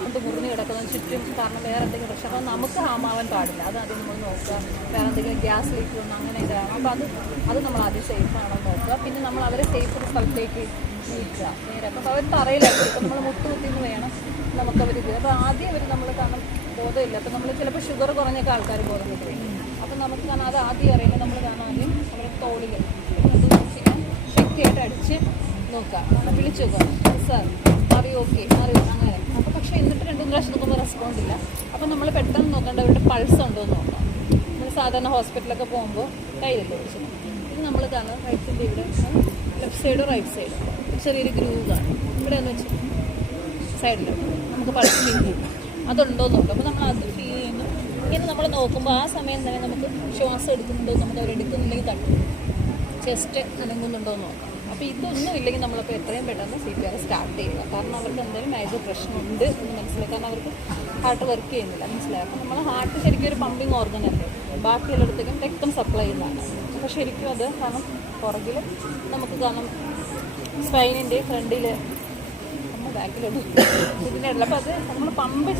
കൊണ്ട് മുറിഞ്ഞ് കിടക്കുന്നത് ചുറ്റും, കാരണം വേറെ എന്തെങ്കിലും പ്രശ്നം, അപ്പോൾ നമുക്ക് ഹാമാവാൻ പാടില്ല. അത് ആദ്യം നമ്മൾ നോക്കുക. വേറെ എന്തെങ്കിലും ഗ്യാസ് ലീക്ക് വന്നു അങ്ങനെ ഇതാണ്. അപ്പോൾ അത് നമ്മൾ ആദ്യം സേഫ് ആണോ നോക്കുക. പിന്നെ നമ്മൾ അവരെ സേഫ് സ്ഥലത്തേക്ക് നീക്കുക നേരെ. അപ്പോൾ അവർ തറയിലാക്കി, ഇപ്പോൾ നമ്മൾ മുട്ടുകുത്തിന്ന് വേണം നമുക്കവർ ഇത്. അപ്പോൾ ആദ്യം അവർ നമ്മൾ കാരണം ബോധമില്ല. അപ്പോൾ നമ്മൾ ചിലപ്പോൾ ഷുഗർ കുറഞ്ഞൊക്കെ ആൾക്കാർ ബോധം കിട്ടും. അപ്പോൾ നമുക്ക് കാരണം അത് ആദ്യം അറിയില്ല. നമ്മൾ കാരണം ആദ്യം അവരുടെ തോളിൽ ശക്തിയായിട്ട് അടിച്ച് നോക്കുക, വിളിച്ചു നോക്കുക, സാർ അറിയോ, ഓക്കെ അറിയോ അങ്ങനെ. അപ്പോൾ പക്ഷേ എന്നിട്ട് 2-3 പ്രാവശ്യം നോക്കുമ്പോൾ റെസ്പോണ്ട് ഇല്ല. അപ്പോൾ നമ്മൾ പെട്ടെന്ന് നോക്കേണ്ട അവരുടെ പൾസ് ഉണ്ടോ എന്ന് നോക്കാം. നമ്മൾ സാധാരണ ഹോസ്പിറ്റലൊക്കെ പോകുമ്പോൾ കയ്യിലല്ലേ പിടിച്ചത്. ഇത് നമ്മൾ കാണാം റൈറ്റിൻ്റെ ഇവിടെ ലെഫ്റ്റ് സൈഡോ റൈറ്റ് സൈഡോ ചെറിയൊരു ഗ്രൂവ് കാണും. ഇവിടെ എന്ന് വെച്ചാൽ സൈഡിൽ നമുക്ക് പൾസ് ഫീൽ ചെയ്യും, അതുണ്ടോ എന്ന് നോക്കാം. അപ്പോൾ നമ്മൾ അത് ഫീൽ ചെയ്യുന്നു. ഇങ്ങനെ നമ്മൾ നോക്കുമ്പോൾ ആ സമയം തന്നെ നമുക്ക് ശ്വാസം എടുക്കുന്നുണ്ടോ, നമുക്ക് അവരെടുക്കുന്നുണ്ടെങ്കിൽ തട്ടും, ചെസ്റ്റ് അനങ്ങുന്നുണ്ടോ എന്ന് നോക്കാം. അപ്പോൾ ഇതൊന്നും ഇല്ലെങ്കിൽ നമ്മളപ്പോൾ എത്രയും പെട്ടെന്ന് CPR സ്റ്റാർട്ട് ചെയ്യുക. കാരണം അവർക്ക് എന്തെങ്കിലും മേജർ പ്രശ്നമുണ്ട് എന്ന് മനസ്സിലായി. കാരണം അവർക്ക് ഹാർട്ട് വർക്ക് ചെയ്യുന്നില്ല, മനസ്സിലായി. അപ്പോൾ നമ്മൾ ഹാർട്ട് ശരിക്കും ഒരു പമ്പിങ് ഓർഗൻ അല്ലേ, ബാക്കി എല്ലായിടത്തേക്കും രക്തം സപ്ലൈ ചെയ്യുന്നതാണ്. അപ്പോൾ ശരിക്കും അത് കാരണം പുറകിൽ നമുക്ക് കാരണം സ്പൈനിൻ്റെ ഫ്രണ്ടിൽ നമ്മൾ ബാക്കിലോട്ട് ഇതിൻ്റെ ഇടയിൽ. അപ്പോൾ അത് നമ്മൾ പമ്പ്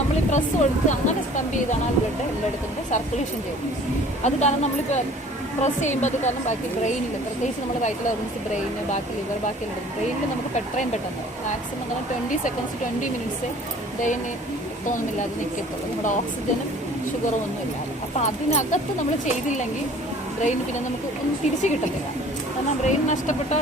നമ്മൾ ഈ പ്രസ് കൊടുത്ത് അങ്ങനെ പമ്പ് ചെയ്താണ് ആ ബ്ലഡ് എല്ലായിടത്തും സർക്കുലേഷൻ ചെയ്യുന്നത്. അത് കാരണം നമ്മളിപ്പോൾ പ്രസ് ചെയ്യുമ്പോൾ അത് കാരണം ബാക്കി ബ്രെയിനിൽ, പ്രത്യേകിച്ച് നമ്മൾ വൈറ്റൽ ഓർഗൻസ്, ബ്രെയിന്, ബാക്കി ലിവർ, ബാക്കി എല്ലാം ബ്രെയിനിൽ നമുക്ക് പെട്ടെന്ന് മാക്സിമം കാരണം 20 സെക്കൻഡ്സ് 20 മിനിറ്റ്സ് ബ്രെയിന് തോന്നുന്നില്ലാതെ നിൽക്കത്തുള്ളൂ, നമ്മുടെ ഓക്സിജനും ഷുഗറും ഒന്നും ഇല്ലാതെ. അപ്പോൾ അതിനകത്ത് നമ്മൾ ചെയ്തില്ലെങ്കിൽ ബ്രെയിൻ പിന്നെ നമുക്ക് ഒന്നും തിരിച്ച് കിട്ടത്തില്ല. കാരണം ബ്രെയിൻ നഷ്ടപ്പെട്ട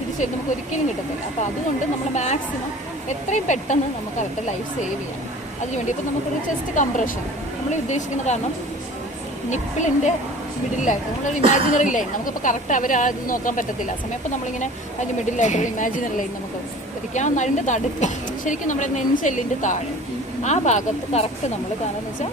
തിരിച്ച് നമുക്ക് ഒരിക്കലും കിട്ടത്തില്ല. അപ്പോൾ അതുകൊണ്ട് നമ്മൾ മാക്സിമം എത്രയും പെട്ടെന്ന് നമുക്ക് അവരുടെ ലൈഫ് സേവ് ചെയ്യാം. അതിനുവേണ്ടി ഇപ്പോൾ നമുക്കൊരു ചെസ്റ്റ് കംപ്രഷൻ നമ്മൾ ഉദ്ദേശിക്കുന്ന കാരണം നിപ്പിളിൻ്റെ മിഡിലായിട്ട് നമ്മളൊരു ഇമാജിനറി ലൈൻ, നമുക്കിപ്പോൾ കറക്റ്റ് അവർ അത് നോക്കാൻ പറ്റത്തില്ല സമയം. അപ്പോൾ നമ്മളിങ്ങനെ അതിൻ്റെ മിഡിലായിട്ടൊരു ഇമാജിനറി ലൈൻ നമുക്ക് വരയ്ക്കാം. അതിൻ്റെ നടുക്ക് ശരിക്കും നമ്മുടെ നെഞ്ചെല്ലിൻ്റെ താഴെ ആ ഭാഗത്ത് കറക്റ്റ് നമ്മൾ കാണുന്നത് വെച്ചാൽ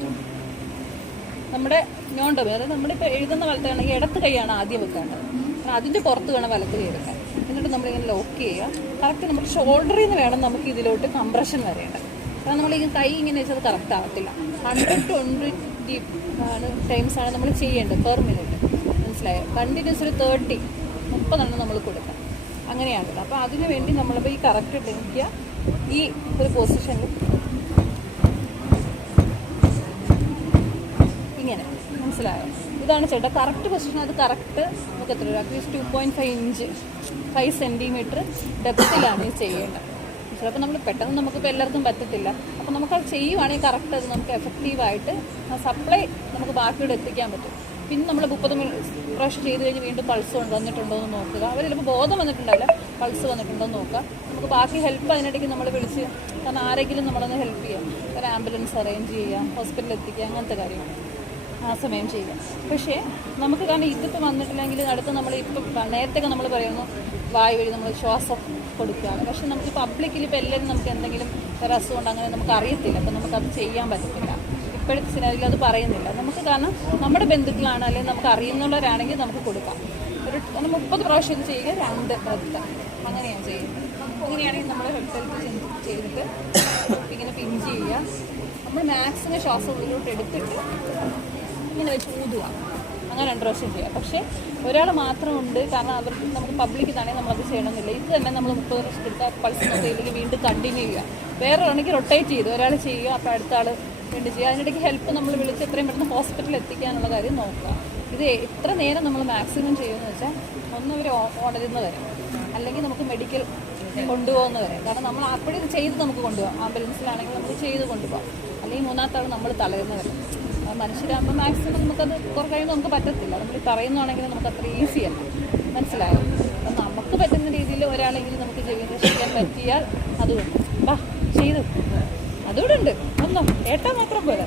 നമ്മുടെ നോണ്ടോമി, അതായത് നമ്മളിപ്പോൾ എഴുതുന്ന വലത്താണെങ്കിൽ ഇടത്ത് കൈയാണ് ആദ്യം വെക്കേണ്ടത്. കാരണം അതിൻ്റെ പുറത്ത് വേണം വലത്ത് കൈ എടുക്കാൻ. എന്നിട്ട് നമ്മളിങ്ങനെ ലോക്ക് ചെയ്യുക. കറക്റ്റ് നമുക്ക് ഷോൾഡറിൽ നിന്ന് വേണം നമുക്ക് ഇതിലോട്ട് കംപ്രഷൻ വരേണ്ടത്. കാരണം നമ്മൾ ഈ കൈ ഇങ്ങനെ വെച്ചത് കറക്റ്റ് ആകത്തില്ല. 100 to 120 ടൈംസാണ് നമ്മൾ ചെയ്യേണ്ടത് പെർ മിനിറ്റ്, മനസ്സിലായോ. കണ്ടിന്യൂസ് ഒരു 30 നമ്മൾ കൊടുക്കാം, അങ്ങനെയാണ് കേട്ടോ. അപ്പോൾ അതിന് വേണ്ടി നമ്മളിപ്പോൾ ഈ കറക്റ്റ് ഇട്ടിരിക്കുക ഈ ഒരു പൊസിഷനിൽ ഇങ്ങനെ, മനസ്സിലായോ. ഇതാണ് ചേട്ടാ കറക്റ്റ് പൊസിഷൻ. അത് കറക്റ്റ് നമുക്ക് എത്ര അറ്റ്ലീസ്റ്റ് 2.5 ഇഞ്ച് 5 സെൻറ്റിമീറ്റർ ഡെപ്തിലാണ് ഇത് ചെയ്യേണ്ടത്. ചിലപ്പോൾ നമ്മൾ പെട്ടെന്ന് നമുക്കിപ്പോൾ എല്ലാവർക്കും പറ്റത്തില്ല. അപ്പോൾ നമുക്കത് ചെയ്യുവാണെങ്കിൽ കറക്റ്റ് അത് നമുക്ക് എഫക്റ്റീവായിട്ട് സപ്ലൈ നമുക്ക് ബാക്കിയോട് എത്തിക്കാൻ പറ്റും. പിന്നെ നമ്മൾ 30 പ്രാവശ്യം ചെയ്ത് കഴിഞ്ഞ് വീണ്ടും പൾസ് വന്നിട്ടുണ്ടോ എന്ന് നോക്കുക. അവർ ചിലപ്പോൾ ബോധം വന്നിട്ടുണ്ടാവില്ല, പൾസ് വന്നിട്ടുണ്ടോ എന്ന് നോക്കുക. നമുക്ക് ബാക്കി ഹെൽപ്പ് അതിനിടയ്ക്ക് നമ്മൾ വിളിച്ച്, കാരണം ആരെങ്കിലും നമ്മളൊന്ന് ഹെൽപ്പ് ചെയ്യാം, ഒരു ആംബുലൻസ് അറേഞ്ച് ചെയ്യാം, ഹോസ്പിറ്റലിൽ എത്തിക്കുക, അങ്ങനത്തെ കാര്യങ്ങൾ ആ സമയം ചെയ്യുക. പക്ഷേ നമുക്ക് കാരണം ഇതിപ്പോൾ വന്നിട്ടില്ലെങ്കിൽ അടുത്ത് നമ്മളിപ്പോൾ നേരത്തെ നമ്മൾ പറയുന്നു വായു വഴി നമ്മൾ ശ്വാസം കൊടുക്കുകയാണ്. പക്ഷെ നമുക്ക് പബ്ലിക്കിൽ ഇപ്പോൾ എല്ലാവരും നമുക്ക് എന്തെങ്കിലും ഒരു അസുഖമുണ്ട് അങ്ങനെ നമുക്ക് അറിയത്തില്ല. അപ്പോൾ നമുക്കത് ചെയ്യാൻ പറ്റത്തില്ല. ഇപ്പോഴത്തെ സിനാരിയിൽ അത് പറയുന്നില്ല നമുക്ക്. കാരണം നമ്മുടെ ബന്ധുക്കളാണ് അല്ലെങ്കിൽ നമുക്ക് അറിയുന്നവരാണെങ്കിൽ നമുക്ക് കൊടുക്കാം. ഒരു 30 പ്രാവശ്യം ഇത് ചെയ്യുക, 2 ബ്രത്ത് അങ്ങനെയാണ് ചെയ്യുന്നത്. അങ്ങനെയാണെങ്കിൽ നമ്മൾ ഹെൽത്ത് ചെയ്തിട്ട് ഇങ്ങനെ പിഞ്ച് ചെയ്യുക. നമ്മൾ മാക്സിമം ശ്വാസം ഉള്ളിലോട്ട് എടുത്തിട്ട് ഇങ്ങനെ വെച്ച് ഊതുക. അങ്ങനെ 2 പ്രാവശ്യം ചെയ്യുക. പക്ഷേ ഒരാൾ മാത്രമുണ്ട്, കാരണം അവർക്ക് നമുക്ക് പബ്ലിക്ക് തന്നെ നമ്മളത് ചെയ്യണമെന്നില്ല. ഇത് തന്നെ നമ്മൾ 30 പ്രാവശ്യം എടുത്താൽ പൾസ് നോക്കിയില്ലെങ്കിൽ വീണ്ടും കണ്ടിന്യൂ ചെയ്യുക. വേറെ ആണെങ്കിൽ റൊട്ടേറ്റ് ചെയ്ത് ഒരാൾ ചെയ്യുക, അപ്പോൾ അടുത്ത ആൾ വീണ്ടും ചെയ്യുക. അതിനിടയ്ക്ക് ഹെൽപ്പ് നമ്മൾ വിളിച്ച് എത്രയും പെട്ടെന്ന് ഹോസ്പിറ്റലിൽ എത്തിക്കാനുള്ള കാര്യം നോക്കുക. ഇത് എത്ര നേരം നമ്മൾ മാക്സിമം ചെയ്യുമെന്ന് വെച്ചാൽ ഒന്നവർ ഉണരുന്ന വരെ, അല്ലെങ്കിൽ നമുക്ക് മെഡിക്കൽ കൊണ്ടുപോകുന്ന വരെ. കാരണം നമ്മൾ അപ്പോഴും ഇത് ചെയ്ത് നമുക്ക് കൊണ്ടുപോകാം. ആംബുലൻസിലാണെങ്കിൽ നമുക്ക് ചെയ്ത് കൊണ്ടുപോകാം. അല്ലെങ്കിൽ 3-ാമത്തെ ആൾ നമ്മൾ തളരുന്നവരെ. മനുഷ്യരാകുമ്പോൾ മാക്സിമം നമുക്കത് കുറേ കഴിയുമ്പോൾ നമുക്ക് പറ്റത്തില്ല. നമ്മൾ പറയുന്നതാണെങ്കിൽ നമുക്ക് അത്ര ഈസിയല്ല, മനസ്സിലായോ. അപ്പം നമുക്ക് പറ്റുന്ന രീതിയിൽ ഒരാളെങ്കിലും നമുക്ക് ജീവൻ രക്ഷിക്കാൻ പറ്റിയാൽ അതുകൊണ്ട് ചെയ്തു അതുകൂടെ ഉണ്ട്. ഒന്നും കേട്ടാൽ മാത്രം പോലെ.